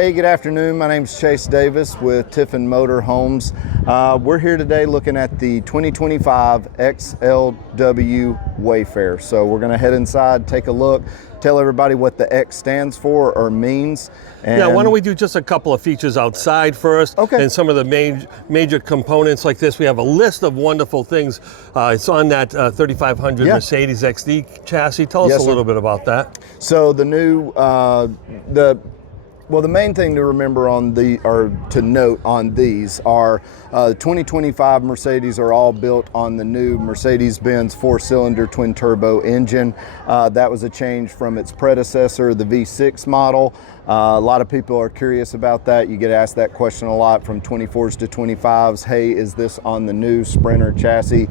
Hey, good afternoon. My name is Chase Davis with Tiffin Motor Homes. We're here today looking at the 2025 XLW Wayfarer. So we're going to head inside, take a look, tell everybody what the X stands for or means. And yeah, why don't we do just a couple of features outside first, Okay. and some of the major components like this. We have a list of wonderful things. It's on that 3500 Yeah. Mercedes XD chassis. Tell us Yes, a sir. little bit about that. So the new, the main thing to remember to note on these are 2025 Mercedes are all built on the new Mercedes-Benz 4-cylinder twin-turbo engine. That was a change from its predecessor, the V6 model. A lot of people are curious about that. You get asked that question a lot from 24s to 25s. Hey, is this on the new Sprinter chassis?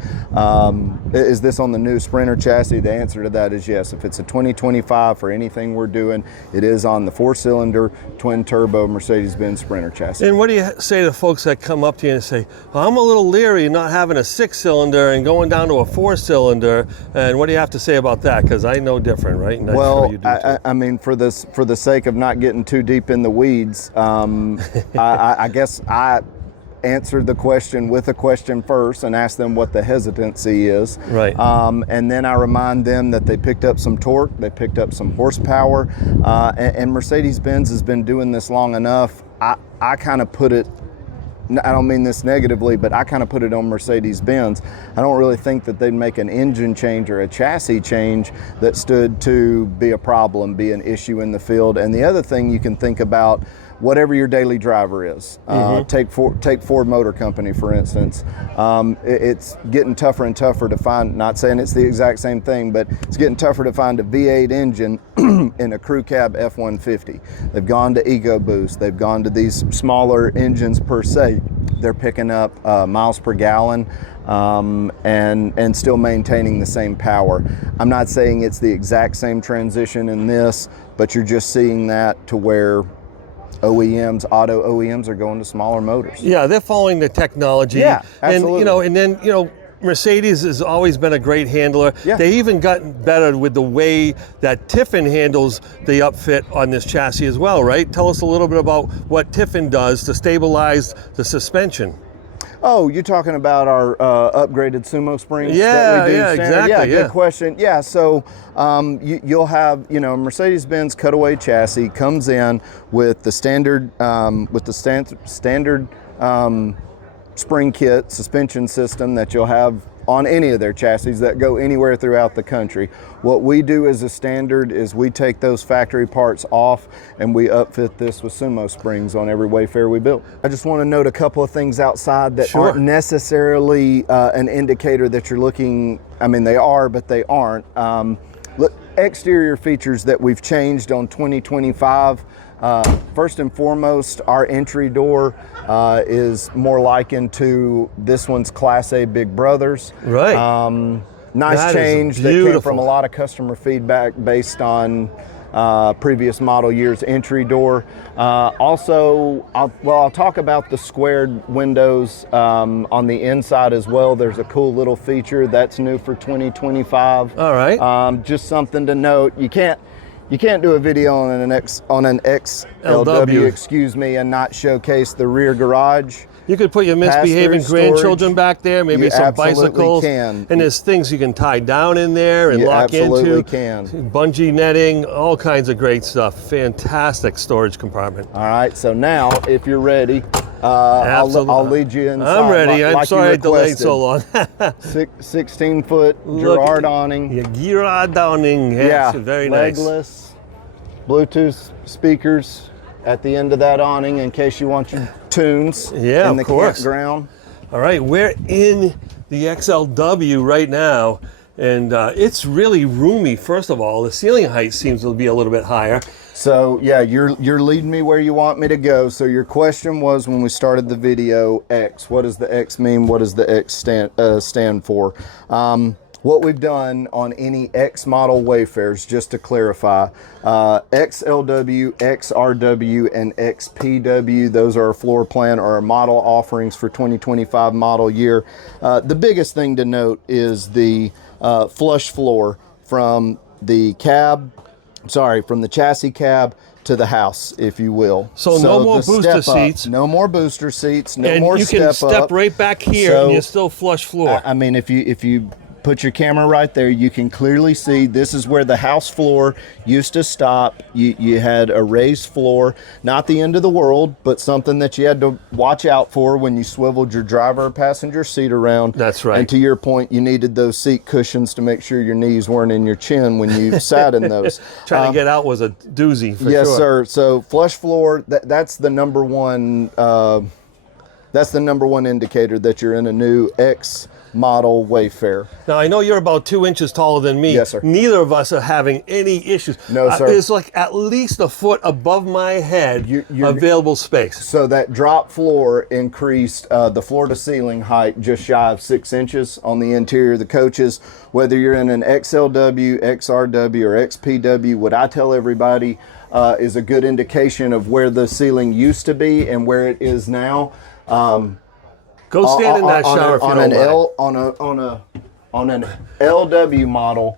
Is this on the new Sprinter chassis? The answer to that is yes. If it's a 2025 for anything we're doing, it is on the 4-cylinder twin-turbo Mercedes-Benz Sprinter chassis. And what do you say to folks that come up to you and say, well, I'm a little leery not having a 6-cylinder and going down to a 4-cylinder, and what do you have to say about that? Because I know different, right? And I'm Well, sure you do too. I mean, for the sake of not getting too deep in the weeds, I guess I answered the question with a question first and asked them what the hesitancy is. Right. And then I remind them that they picked up some torque, they picked up some horsepower, and Mercedes-Benz has been doing this long enough. I kind of put it, I don't mean this negatively, but I kind of put it on Mercedes-Benz. I don't really think that they'd make an engine change or a chassis change that stood to be a problem, be an issue in the field. And the other thing you can think about, whatever your daily driver is. Take Ford Motor Company, for instance. It's getting tougher and tougher to find, not saying it's the exact same thing, but it's getting tougher to find a V8 engine in a crew cab F-150. They've gone to EcoBoost. They've gone to these smaller engines per se. They're picking up miles per gallon and still maintaining the same power. I'm not saying it's the exact same transition in this, but you're just seeing that to where OEMs, auto OEMs are going to smaller motors. Yeah, they're following the technology. Yeah, absolutely. And then Mercedes has always been a great handler. Yeah. They even gotten better with the way that Tiffin handles the upfit on this chassis as well, right? Tell us a little bit about what Tiffin does to stabilize the suspension. Oh, you're talking about our upgraded Sumo springs? Yeah, that we do yeah, standard? exactly, Yeah, yeah. good question. Yeah, so you'll have, Mercedes-Benz cutaway chassis comes in with the standard spring kit suspension system that you'll have on any of their chassis that go anywhere throughout the country. What we do as a standard is we take those factory parts off and we upfit this with Sumo springs on every Wayfarer we build. I just want to note a couple of things outside that Sure. aren't necessarily an indicator that you're looking, I mean they are, but they aren't. Look, exterior features that we've changed on 2025. First and foremost, our entry door is more likened to this one's Class A Big Brothers. Right. Nice That is change that came beautiful. from a lot of customer feedback based on previous model years entry door. Also, I'll talk about the squared windows on the inside as well. There's a cool little feature that's new for 2025. All right. Just something to note. You can't do a video on an XLW, LW. excuse me, and not showcase the rear garage. You could put your misbehaving Pass-through grandchildren storage. back there, maybe You some absolutely bicycles. can. And there's things you can tie down in there and You lock absolutely into. can. Bungee netting, all kinds of great stuff. Fantastic storage compartment. All right, so now if you're ready, I'll lead you inside. I'm ready. I'm like you sorry I delayed requested. so long. 16-foot Look, Girard awning. Yeah, Girard awning. Yes, very nice. legless, Bluetooth speakers at the end of that awning in case you want your tunes Yeah, in the of course. campground. All right, we're in the XLW right now, and it's really roomy. First of all, the ceiling height seems to be a little bit higher. So yeah, you're leading me where you want me to go. So your question was when we started the video, X. What does the X mean? What does the X stand for? What we've done on any X model Wayfarers, just to clarify, XLW, XRW, and XPW, those are our floor plan or our model offerings for 2025 model year. The biggest thing to note is the flush floor from the cab from the chassis cab to the house, if you will. So no more the booster step up, seats. no more booster seats. No And more you can step step up. right back here, So, and you're still flush floor. I mean, if you put your camera right there, you can clearly see this is where the house floor used to stop. You had a raised floor, not the end of the world, but something that you had to watch out for when you swiveled your driver or passenger seat around. That's right. And to your point, you needed those seat cushions to make sure your knees weren't in your chin when you sat in those. Trying to get out was a doozy for Yes, sure. sir. So flush floor, that's the number one. That's the number one indicator that you're in a new X model Wayfarer. Now, I know you're about 2 inches taller than me. Yes, sir. Neither of us are having any issues. No, sir. There's like at least a foot above my head You're- available space. So that drop floor increased the floor to ceiling height just shy of 6 inches on the interior of the coaches. Whether you're in an XLW, XRW, or XPW, what I tell everybody is a good indication of where the ceiling used to be and where it is now. Go stand in that shower if you don't mind. On an LW model,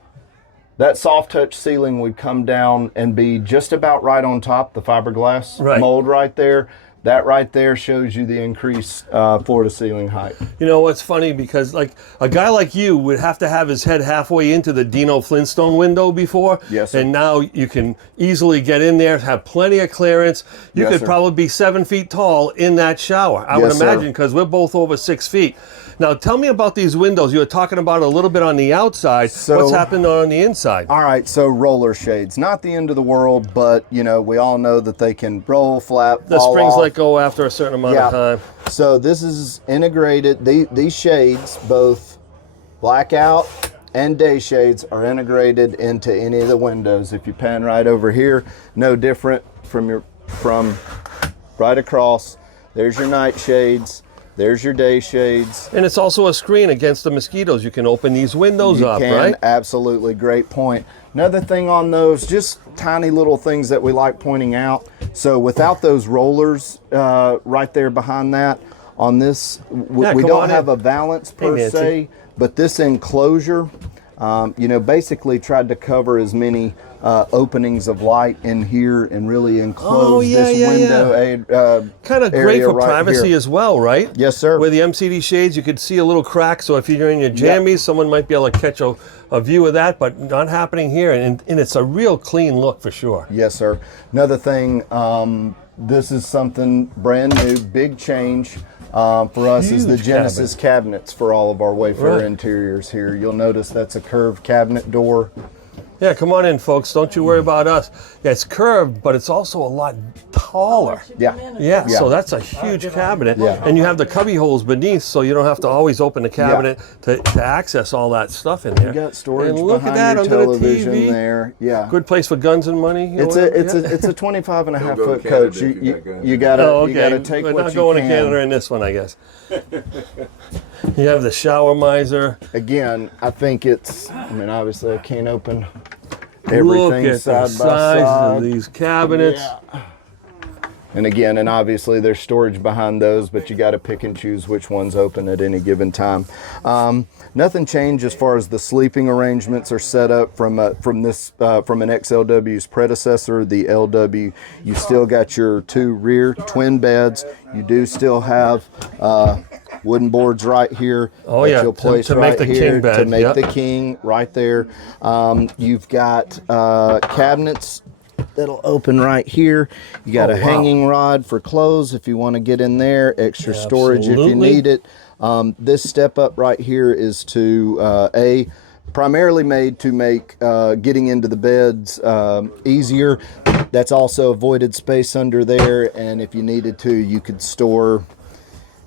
that soft touch ceiling would come down and be just about right on top, the fiberglass Right. mold right there. That right there shows you the increased floor to ceiling height. You know what's funny, because like a guy like you would have to have his head halfway into the Dino Flintstone window before. Yes, sir. And now you can easily get in there, have plenty of clearance. You Yes, could sir. probably be 7 feet tall in that shower, I would Yes, sir. imagine, because we're both over 6 feet. Now tell me about these windows. You were talking about a little bit on the outside. So- What's happened on the inside? All right, so roller shades, not the end of the world, but you know, we all know that they can roll, flap, The fall springs off. let go after a certain amount of time. So this is integrated. These shades, both blackout and day shades, are integrated into any of the windows. If you pan right over here, no different from right across. There's your night shades. There's your day shades. And it's also a screen against the mosquitoes. You can open these windows You up, can, right? absolutely, great point. Another thing on those, just tiny little things that we like pointing out. So without those rollers right there behind that, on this, we come don't on have in. a valance per Nancy. se, but this enclosure, basically tried to cover as many openings of light in here and really enclose this window. Kind of great area for right privacy here. as well, right? Yes, sir. With the MCD shades, you could see a little crack, so if you're in your jammies, someone might be able to catch a view of that, but not happening here, and it's a real clean look for sure. Yes, sir. Another thing, this is something brand new, big change for us is the Huge Genesis cabinets for all of our Wayfarer Right. interiors here. You'll notice that's a curved cabinet door. Yeah, come on in, folks. Don't you worry about us. Yeah, it's curved, but it's also a lot taller. Yeah. Yeah, Yeah. so that's a huge cabinet. Yeah. And you have the cubby holes beneath, so you don't have to always open the cabinet to access all that stuff in there. You got storage and look behind at that your under the television TV. there. Yeah. Good place for guns and money. It's a 25 and a half foot coach. You gotta Oh, okay. you gotta take We're what not you going can. to Canada in this one, I guess. You have the shower miser. Again, I think obviously I can't open Look everything at the side by size side. of these cabinets. And again, and there's storage behind those, but you got to pick and choose which ones open at any given time. Nothing changed as far as the sleeping arrangements are set up from an XLW's predecessor, the LW. You still got your two rear twin beds. You do still have wooden boards right here. Oh, that yeah, you'll place to make right the here king bed, to make yep. the king right there. You've got cabinets that'll open right here. You got Oh, a wow. hanging rod for clothes if you want to get in there, extra storage if you Absolutely. need it. This step up right here is to primarily made to make getting into the beds easier. That's also avoided space under there, and if you needed to, you could store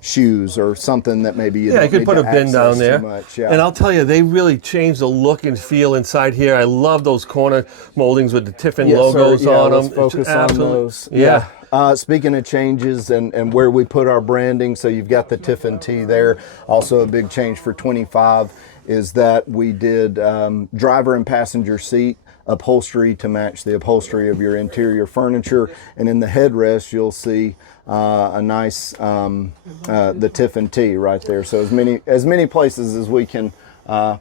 shoes or something that maybe you Yeah, don't you could need put to a bin down access there. too much. Yeah. And I'll tell you, they really changed the look and feel inside here. I love those corner moldings with the Tiffin Yes, sir. logos Yeah, on let's them. focus on those. Yeah. Speaking of changes and where we put our branding, so you've got the Tiffin T there. Also a big change for 25 is that we did driver and passenger seat upholstery to match the upholstery of your interior furniture. And in the headrest, you'll see a nice, the Tiffin T right there. So as many places as we can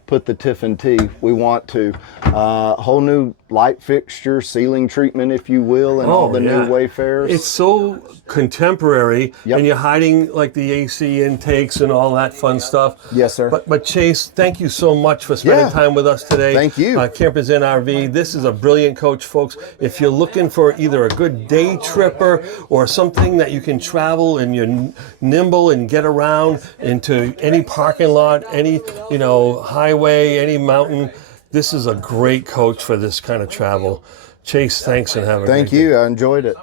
put the Tiffin T, we want to. Whole new light fixture, ceiling treatment, if you will, and all the new Wayfarers. It's so contemporary, Yep. and you're hiding like the AC intakes and all that fun stuff. Yes, sir. But Chase, thank you so much for spending Yeah. time with us today. Thank you. Campers in RV. This is a brilliant coach, folks. If you're looking for either a good day tripper or something that you can travel and you're nimble and get around into any parking lot, any highway, any mountain, this is a great coach for this kind of travel. Chase, thanks and have a great day. Thank you. I enjoyed it.